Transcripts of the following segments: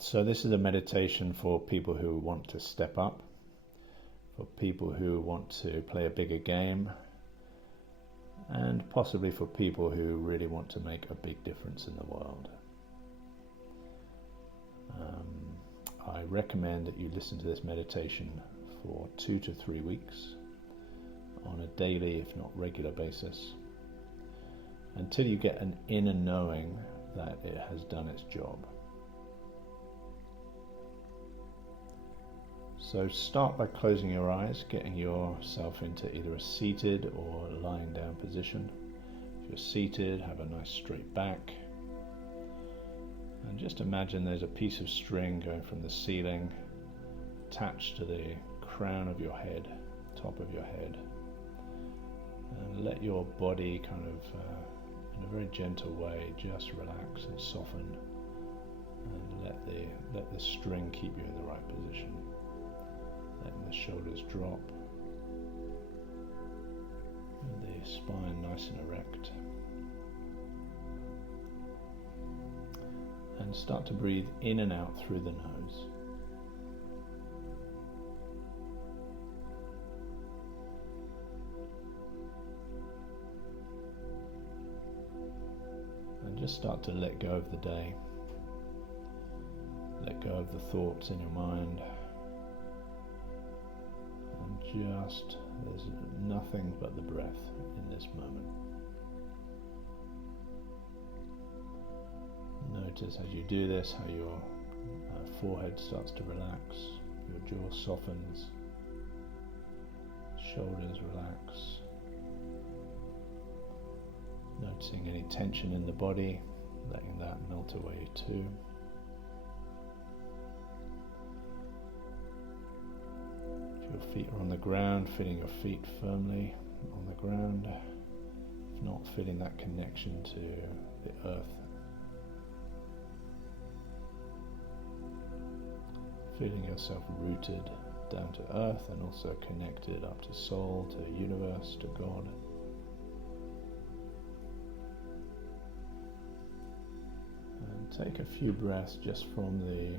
So this is a meditation for people who want to step up, for people who want to play a bigger game, and possibly for people who really want to make a big difference in the world. I recommend that you listen to this meditation for 2 to 3 weeks on a daily, if not regular basis, until you get an inner knowing that it has done its job. So start by closing your eyes, getting yourself into either a seated or lying down position. If you're seated, have a nice straight back. And just imagine there's a piece of string going from the ceiling attached to the crown of your head, top of your head. And let your body kind of, in a very gentle way, just relax and soften. And let the string keep you in the right position. Letting the shoulders drop, and the spine nice and erect. And start to breathe in and out through the nose. And just start to let go of the day. Let go of the thoughts in your mind. There's nothing but the breath in this moment. Notice as you do this how your forehead starts to relax, your jaw softens, shoulders relax. Noticing any tension in the body, letting that melt away too. Your feet are on the ground, feeling your feet firmly on the ground. If not, feeling that connection to the earth. Feeling yourself rooted down to earth and also connected up to soul, to the universe, to God. And take a few breaths just from the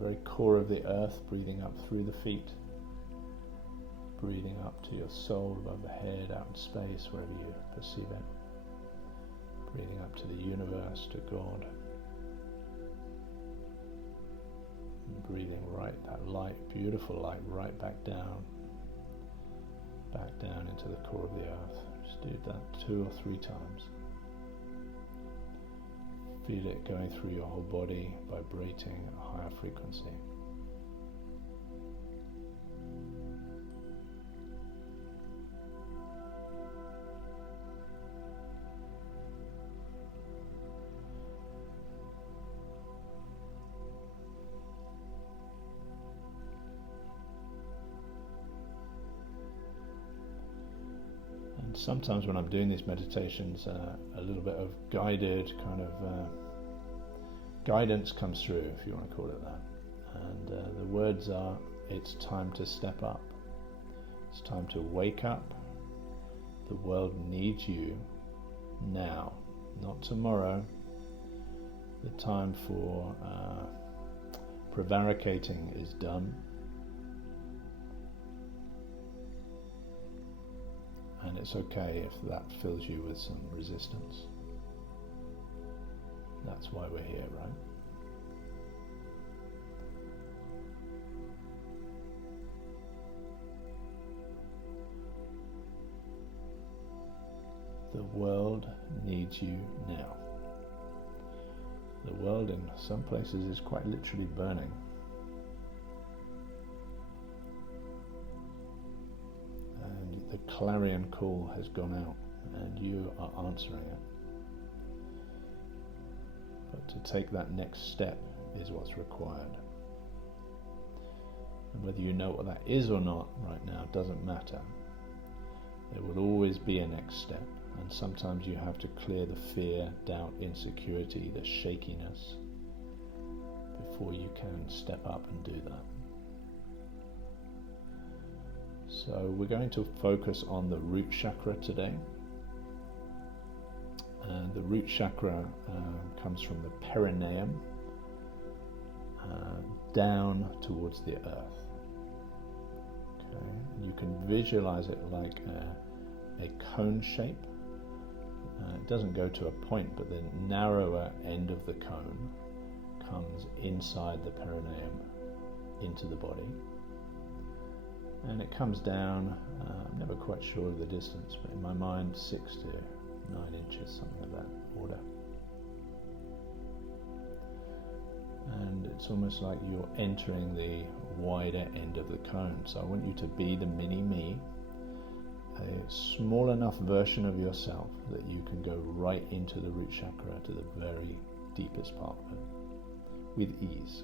very core of the earth, breathing up through the feet. Breathing up to your soul above the head, out in space, wherever you perceive it. Breathing up to the universe, to God. And breathing that light, beautiful light, right back down into the core of the earth. Just do that 2 or 3 times. Feel it going through your whole body, vibrating at a higher frequency. Sometimes when I'm doing these meditations, a little bit of guided kind of guidance comes through, if you want to call it that. And the words are, it's time to step up. It's time to wake up. The world needs you now, not tomorrow. The time for prevaricating is done. And it's okay if that fills you with some resistance. That's why we're here, right? The world needs you now. The world in some places is quite literally burning. The clarion call has gone out and you are answering it. But to take that next step is what's required. And whether you know what that is or not right now doesn't matter. There will always be a next step, and sometimes you have to clear the fear, doubt, insecurity, the shakiness before you can step up and do that. So we're going to focus on the root chakra today. And the root chakra comes from the perineum, down towards the earth. Okay, you can visualize it like a cone shape. It doesn't go to a point, but the narrower end of the cone comes inside the perineum into the body, and it comes down, I'm never quite sure of the distance, but in my mind 6 to 9 inches, something of that order. And it's almost like you're entering the wider end of the cone. So I want you to be the mini-me, a small enough version of yourself that you can go right into the root chakra, to the very deepest part of it, with ease.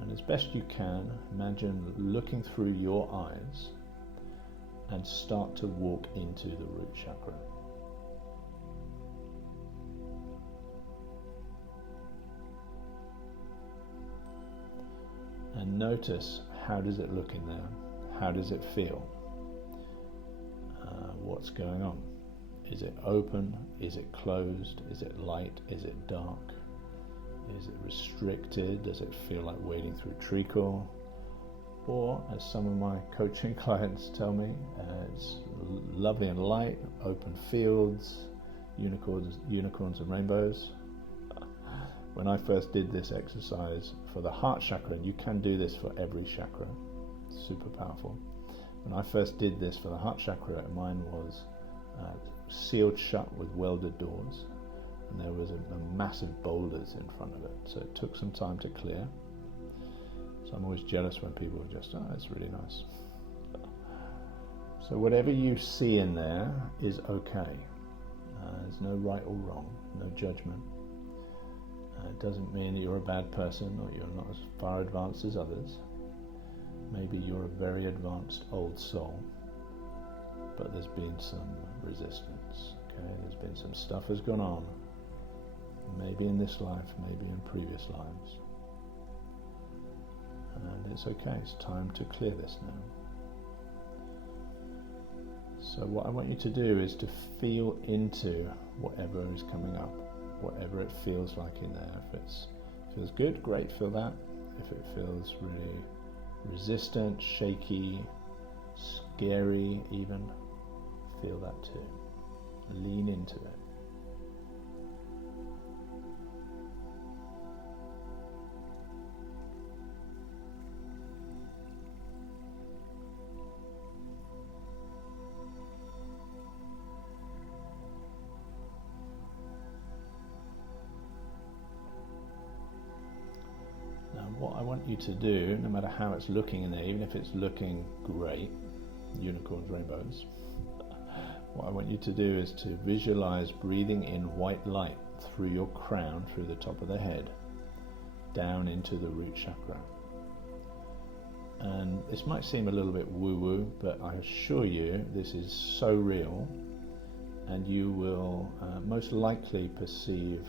And as best you can, imagine looking through your eyes and start to walk into the root chakra. And notice, how does it look in there? How does it feel? What's going on? Is it open? Is it closed? Is it light? Is it dark? Is it restricted? Does it feel like wading through treacle? Or, as some of my coaching clients tell me, it's lovely and light, open fields, unicorns and rainbows. When I first did this exercise for the heart chakra, and you can do this for every chakra, super powerful. When I first did this for the heart chakra, mine was sealed shut with welded doors, and there was a massive boulders in front of it, so it took some time to clear. So I'm always jealous when people are just, oh, it's really nice. So whatever you see in there is okay. There's no right or wrong, no judgment. It doesn't mean that you're a bad person or you're not as far advanced as others. Maybe you're a very advanced old soul, but there's been some resistance. Okay, there's been some stuff has gone on. Maybe in this life, maybe in previous lives. And it's okay, it's time to clear this now. So what I want you to do is to feel into whatever is coming up, whatever it feels like in there. If it feels good, great, feel that. If it feels really resistant, shaky, scary even, feel that too. Lean into it. What I want you to do, no matter how it's looking in there, even if it's looking great, unicorns, rainbows, what I want you to do is to visualize breathing in white light through your crown, through the top of the head, down into the root chakra. And this might seem a little bit woo-woo, but I assure you this is so real, and you will most likely perceive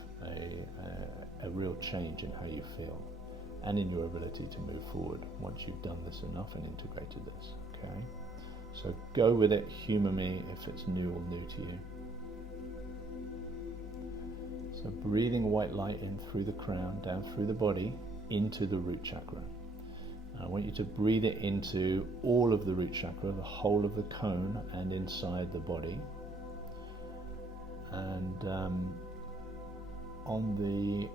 a real change in how you feel, and in your ability to move forward once you've done this enough and integrated this. Okay, so go with it, humour me if it's new or new to you. So breathing white light in through the crown, down through the body, into the root chakra. And I want you to breathe it into all of the root chakra, the whole of the cone and inside the body. And on the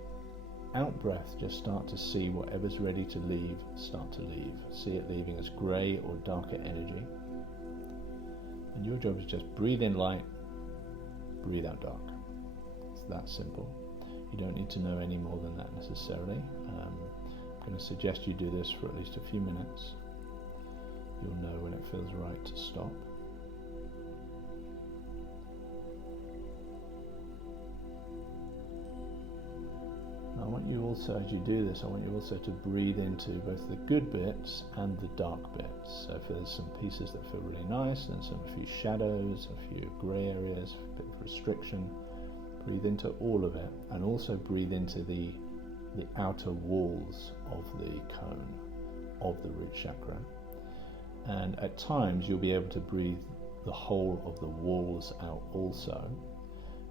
out breath, just start to see whatever's ready to leave, start to leave. See it leaving as grey or darker energy. And your job is just breathe in light, breathe out dark. It's that simple. You don't need to know any more than that necessarily. I'm going to suggest you do this for at least a few minutes. You'll know when it feels right to stop. I want you also, as you do this, I want you also to breathe into both the good bits and the dark bits. So if there's some pieces that feel really nice, and a few shadows, a few grey areas, a bit of restriction, breathe into all of it, and also breathe into the outer walls of the cone of the root chakra. And at times you'll be able to breathe the whole of the walls out also,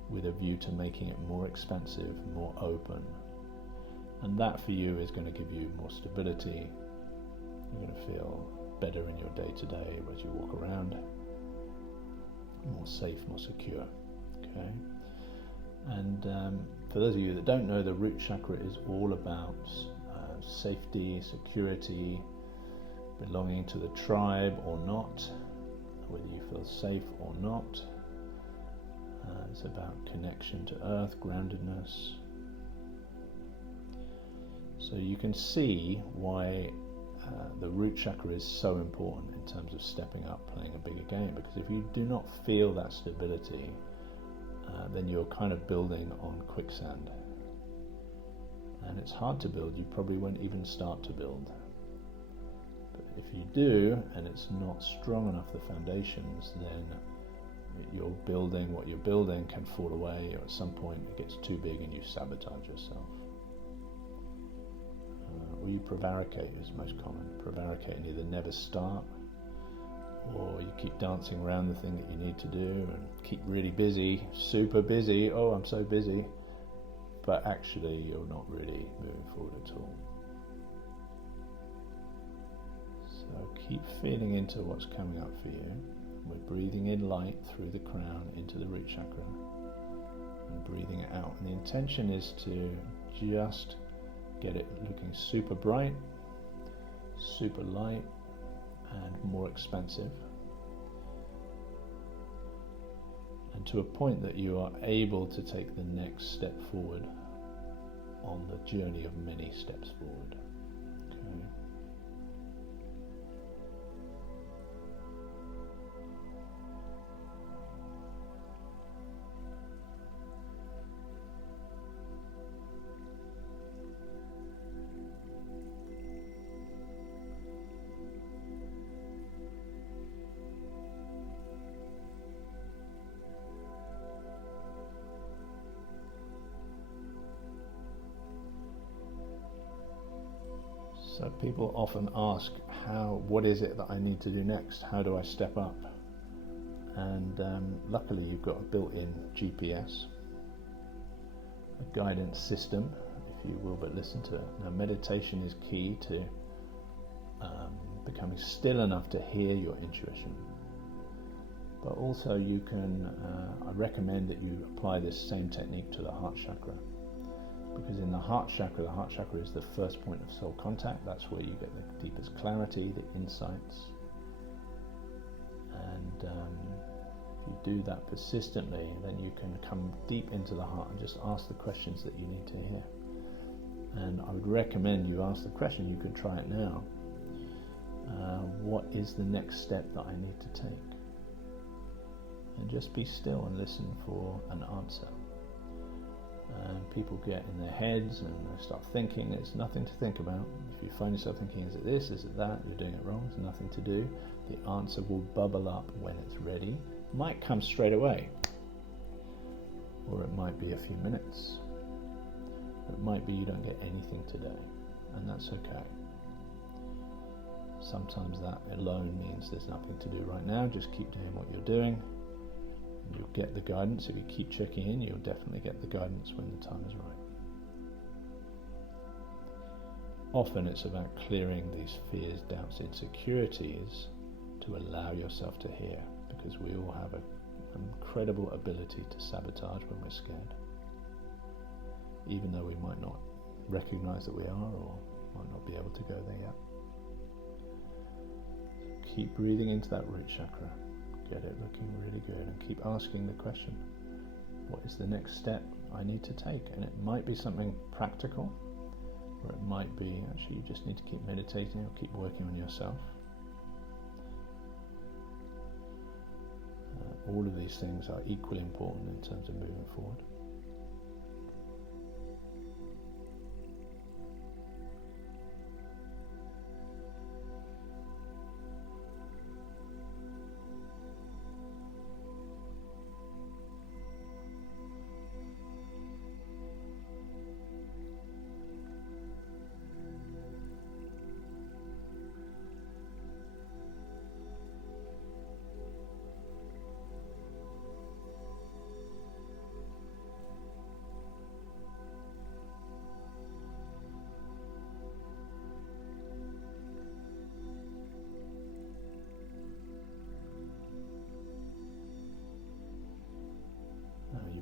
with a view to making it more expansive, more open, And that for you is going to give you more stability. You're going to feel better in your day-to-day as you walk around, more safe, more secure. Okay. And for those of you that don't know, the root chakra is all about safety, security, belonging to the tribe or not, whether you feel safe or not. It's about connection to earth, groundedness. So you can see why the root chakra is so important in terms of stepping up, playing a bigger game, because if you do not feel that stability, then you're kind of building on quicksand. And it's hard to build, you probably won't even start to build. But if you do, and it's not strong enough, the foundations, then you're building, what you're building can fall away, or at some point it gets too big and you sabotage yourself. Or you prevaricate is most common. Prevaricate and either never start, or you keep dancing around the thing that you need to do and keep really busy, super busy, oh I'm so busy, but actually you're not really moving forward at all. So keep feeling into what's coming up for you. We're breathing in light through the crown into the root chakra and breathing it out. And the intention is to just get it looking super bright, super light, and more expansive. And to a point that you are able to take the next step forward on the journey of many steps forward. Okay. So people often ask, what is it that I need to do next? How do I step up? And luckily you've got a built-in GPS, a guidance system, if you will but listen to it. Now meditation is key to becoming still enough to hear your intuition. But also you can, I recommend that you apply this same technique to the heart chakra. Because in the heart chakra is the first point of soul contact. That's where you get the deepest clarity, the insights. And if you do that persistently, then you can come deep into the heart and just ask the questions that you need to hear. And I would recommend you ask the question, you could try it now. What is the next step that I need to take? And just be still and listen for an answer. And people get in their heads and they start thinking. It's nothing to think about. If you find yourself thinking, is it this, is it that, you're doing it wrong, there's nothing to do. The answer will bubble up when it's ready. It might come straight away, or it might be a few minutes. It might be you don't get anything today, and that's okay. Sometimes that alone means there's nothing to do right now. Just keep doing what you're doing. You'll get the guidance. If you keep checking in, you'll definitely get the guidance when the time is right. Often it's about clearing these fears, doubts, insecurities to allow yourself to hear, because we all have an incredible ability to sabotage when we're scared, even though we might not recognize that we are, or might not be able to go there yet. Keep breathing into that root chakra. Get it looking really good, and keep asking the question, what is the next step I need to take? And it might be something practical, or it might be actually you just need to keep meditating or keep working on yourself. All of these things are equally important in terms of moving forward.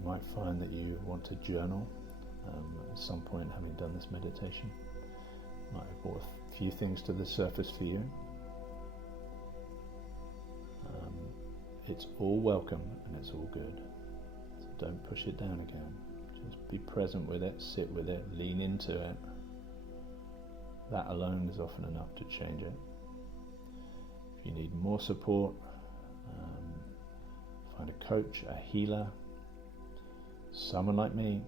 might find that you want to journal at some point having done this meditation. Might have brought a few things to the surface for you. It's all welcome and it's all good. So don't push it down again. Just be present with it, sit with it, lean into it. That alone is often enough to change it. If you need more support, find a coach, a healer, someone like me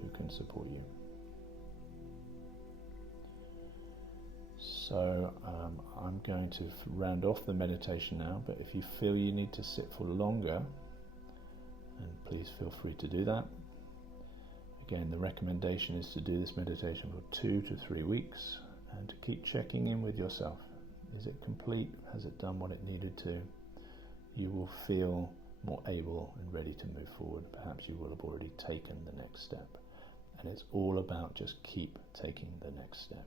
who can support you. So I'm going to round off the meditation now, but if you feel you need to sit for longer, then please feel free to do that. Again, the recommendation is to do this meditation for 2 to 3 weeks and to keep checking in with yourself. Is it complete? Has it done what it needed to? You will feel more able and ready to move forward. Perhaps you will have already taken the next step. And it's all about just keep taking the next step.